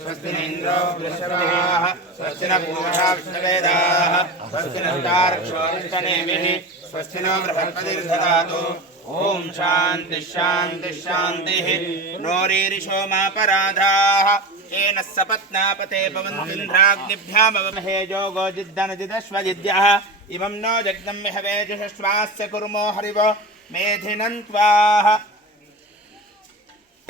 स्वस्तिन्द्रो वृषभाः स्वस्ति न पूर्णाक्षवेदाः स्वस्ति नो बृहस्पतिर्दधातु ॐ शान्तिश्शान्तिश्शान्तिः सपत्नापते पवन्तिन्द्राग्निभ्यामवमहे जोगो जिद्दनजिदश्वजिद्यः इमं नो जग्दं हवेजुषश्वास्य हरिव मेधिनन्त्वाः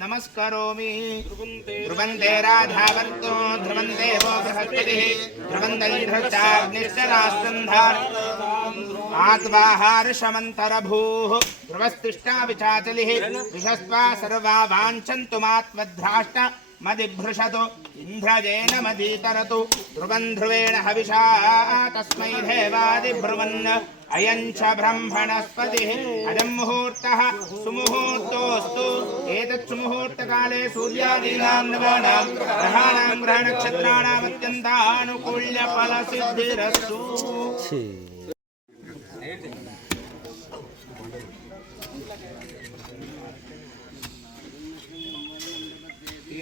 नमस्करोमि ध्रुवन्ते राधावर्तो ध्रुवन्ते वो बृहस्पतिः ध्रुवन्तैर्हृष्टाग्निश्च राष्ट्रन्धान् आत्वाहार्षमन्तरभूः ध्रुवस्तिष्ठा विचाचलिः विशस्त्वा सर्वा మదిభృషతు ఇంద్రజేన మదీతరతు ధ్రువం ధ్రువేణ హవిషా తస్మై దేవాదిబ్రువన్ అయం చ బ్రహ్మణస్పతి. అయం ముహూర్త సుముహూర్తోస్తు. ఏతత్ సుముహూర్తకాలే సూర్యాదీనాం నవానాం అత్యంతానుకూల్య ఫల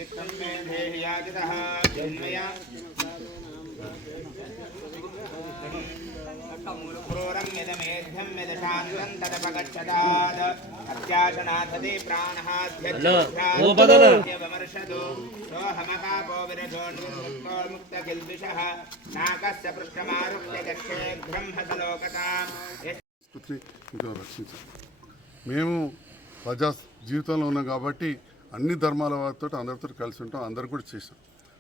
तीर्थं मे देहि याजितः जन्मया क्रूरं यदमेध्यं यदशान्तं तदपगच्छदाद अत्याशनाथते प्राणः ఓ బదల. ध्यवमर्षतु सोऽहमकापो विरजोन्मुक्तो मुक्तकिल्बिषः नाकस्य पृष्ठमारुह्य गच्छे ब्रह्मसलोकताम् సంస్కృతిని ఇంకా రక్షించాలి మేము ప్రజా జీవితంలో ఉన్నాం కాబట్టి అన్ని ధర్మాల వారితో అందరితో కలిసి ఉంటాం అందరు కూడా చేసాం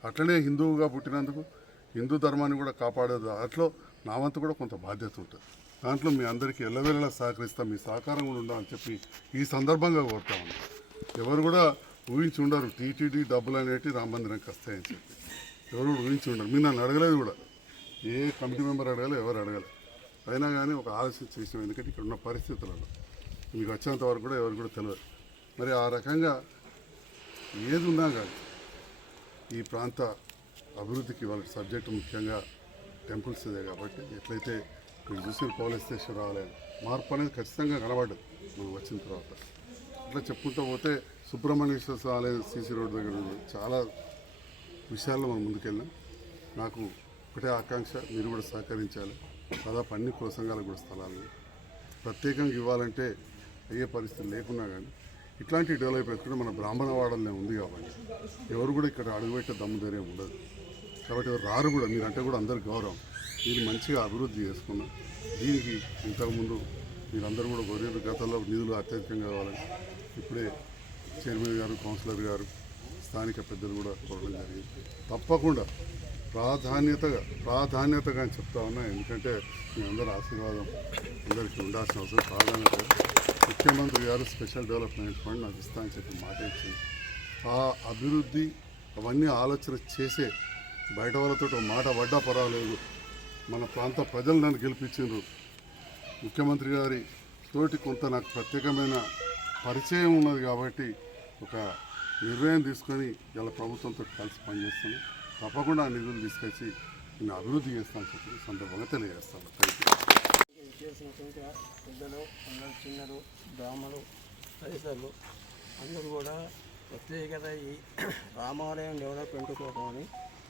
అట్లనే హిందువుగా పుట్టినందుకు హిందూ ధర్మాన్ని కూడా కాపాడే అట్లో నా వంతు కూడా కొంత బాధ్యత ఉంటుంది. దాంట్లో మీ అందరికీ ఎల్లవేళలా సహకరిస్తాం మీ సహకారం కూడా ఉండాలని చెప్పి ఈ సందర్భంగా కోరుతా ఉన్నాం. ఎవరు కూడా ఊహించి ఉండరు టీటీడీ డబ్బులు అనేవి రామ మందిరంకి వస్తాయని చెప్పి. ఎవరు కూడా ఊహించి ఉండరు. మీరు నన్ను అడగలేదు కూడా. ఏ కమిటీ మెంబర్ అడగలేదు ఎవరు అడగలేదు అయినా కానీ ఒక ఆలోచన చేసినాం ఎందుకంటే ఇక్కడ ఉన్న పరిస్థితులలో. మీకు వచ్చేంత వరకు కూడా ఎవరు కూడా తెలియదు. మరి ఆ రకంగా ఏది ఉన్నా కానీ ఈ ప్రాంత అభివృద్ధికి వాళ్ళ సబ్జెక్టు ముఖ్యంగా టెంపుల్స్ ఇదే కాబట్టి ఎట్లయితే మీరు చూసిన పోలీస్ స్టేషన్ మార్పు అనేది ఖచ్చితంగా కనబడదు మనం వచ్చిన తర్వాత. అట్లా చెప్పుకుంటూ పోతే సుబ్రహ్మణ్యేశ్వర ఆలయం సీసీ రోడ్డు దగ్గర చాలా విషయాల్లో మనం ముందుకెళ్ళాం. నాకు ఒకటే ఆకాంక్ష మీరు కూడా సహకరించాలి. దాదాపు అన్ని కుల సంఘాలకు కూడా స్థలాలు. ప్రత్యేకంగా ఇవ్వాలంటే అయ్యే పరిస్థితి లేకున్నా కానీ ఇట్లాంటి డెవలప్ కూడా మన బ్రాహ్మణవాడలనే ఉంది కాబట్టి. ఎవరు కూడా ఇక్కడ అడుగుపెట్టే దమ్ము ధైర్యం ఉండదు. కాబట్టి ఎవరు రారు కూడా మీరంటే కూడా అందరు గౌరవం. దీన్ని మంచిగా అభివృద్ధి చేసుకున్నాం దీనికి ఇంతకుముందు మీరందరూ కూడా గొర్రెలు గతంలో నిధులు అత్యధికంగా కావాలని ఇప్పుడే చైర్మన్ గారు కౌన్సిలర్ గారు స్థానిక పెద్దలు కూడా కోరడం జరిగింది. తప్పకుండా ప్రాధాన్యతగా ప్రాధాన్యతగా అని చెప్తా ఉన్నా ఎందుకంటే మీ అందరి ఆశీర్వాదం అందరికీ ఉండాల్సిన అవసరం ప్రాధాన్యత. ముఖ్యమంత్రి గారు స్పెషల్ డెవలప్మెంట్ ఫండ్ నాకు ఇస్తా అని చెప్పి మాట ఇచ్చింది. ఆ అభివృద్ధి అవన్నీ ఆలోచన చేసే బయట వాళ్ళతో మాట పడ్డా పర్వాలేదు. మన ప్రాంత ప్రజలు నన్ను గెలిపించారు ముఖ్యమంత్రి గారి తోటి కొంత నాకు ప్రత్యేకమైన పరిచయం ఉన్నది కాబట్టి ఒక నిర్ణయం తీసుకొని ఇలా ప్రభుత్వంతో కలిసి పనిచేస్తున్నాను తప్పకుండా నిధులు తీసుకొచ్చి నేను అభివృద్ధి చేస్తాను చెప్పి సందర్భంగా తెలియజేస్తాను. థ్యాంక్ యూ పెద్దలు అందరు చిన్నలు బ్రాహ్మణులు తదితరులు అందరూ కూడా ప్రత్యేకత ఈ రామాలయం డెవలప్మెంట్ కోసమని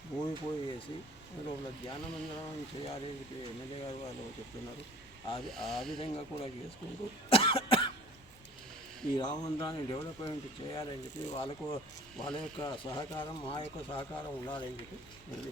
భూమి పూజ చేసి అందులో ధ్యానమందరం చేయాలి అని ఎమ్మెల్యే గారు వాళ్ళు చెప్తున్నారు. ఆ విధంగా కూడా చేసుకుంటూ ఈ రామమందిరాన్ని డెవలప్మెంట్ చేయాలని చెప్పి వాళ్ళకు వాళ్ళ యొక్క సహకారం మా యొక్క సహకారం ఉండాలని చెప్పి నేను